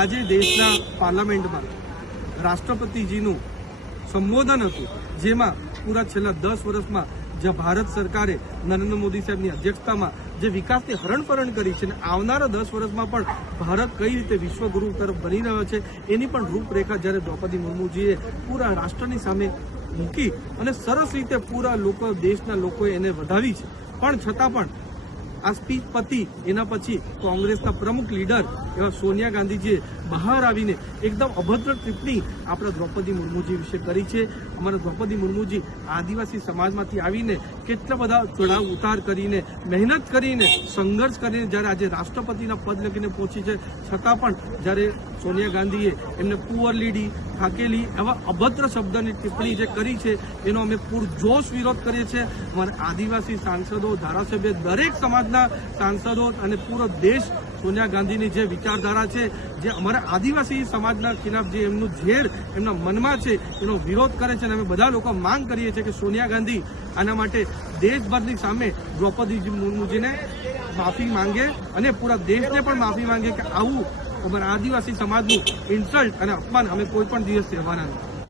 આજે દેશના પાર્લામેન્ટમાં રાષ્ટ્રપતિજીનું સંબોધન હતું, જેમાં પૂરા છેલ્લા 10 વર્ષમાં જે ભારત સરકારે નરેન્દ્ર મોદી સાહેબની અધ્યક્ષતામાં જે વિકાસની હરણફરણ કરી છે અને આવનારા 10 વર્ષમાં પણ ભારત કઈ રીતે વિશ્વગુરુ તરફ બની રહ્યો છે એની પણ રૂપરેખા જ્યારે દ્રૌપદી મુર્મુજીએ પૂરા રાષ્ટ્રની સામે મૂકી અને સરસ રીતે પૂરા દેશના લોકોએ એને વધાવી છે, પણ છતાં પણ આ સ્પીચ પતી એના પછી કોંગ્રેસના પ્રમુખ લીડર એવા સોનિયા ગાંધીજીએ બહાર આવીને એકદમ અભદ્ર ટિપ્પણી આપણા દ્રૌપદી મુર્મુજી વિશે કરી છે. અમારા દ્રૌપદી મુર્મુજી આદિવાસી સમાજમાંથી આવીને કેટલા બધા ચડાવ ઉતાર કરીને મહેનત કરીને સંઘર્ષ કરીને જ્યારે આજે રાષ્ટ્રપતિના પદ લગીને પહોંચી છે, છતાં પણ જ્યારે સોનિયા ગાંધીએ એમને પુઅર લીડી થાકેલી એવા અભદ્ર શબ્દની ટિપ્પણી જે કરી છે એનો અમે પૂરજોશ વિરોધ કરીએ છીએ. અમારા આદિવાસી સાંસદો, ધારાસભ્ય, દરેક સમાજના સાંસદો અને પૂરો દેશ સોનિયા ગાંધીની જે વિચારધારા છે, જે અમારા આદિવાસી સમાજના ખિલાફ જે એમનું ઝેર એમના મનમાં છે એનો વિરોધ કરે છે અને અમે બધા લોકો માંગ કરીએ છીએ કે સોનિયા ગાંધી આના માટે દેશભરની સામે દ્રૌપદી મુર્મુજીને માફી માંગે અને પૂરા દેશને પણ માફી માંગે કે આવું અમારા આદિવાસી સમાજનું ઇન્સલ્ટ અને અપમાન અમે કોઈ પણ દિવસ સહેવાના નથી.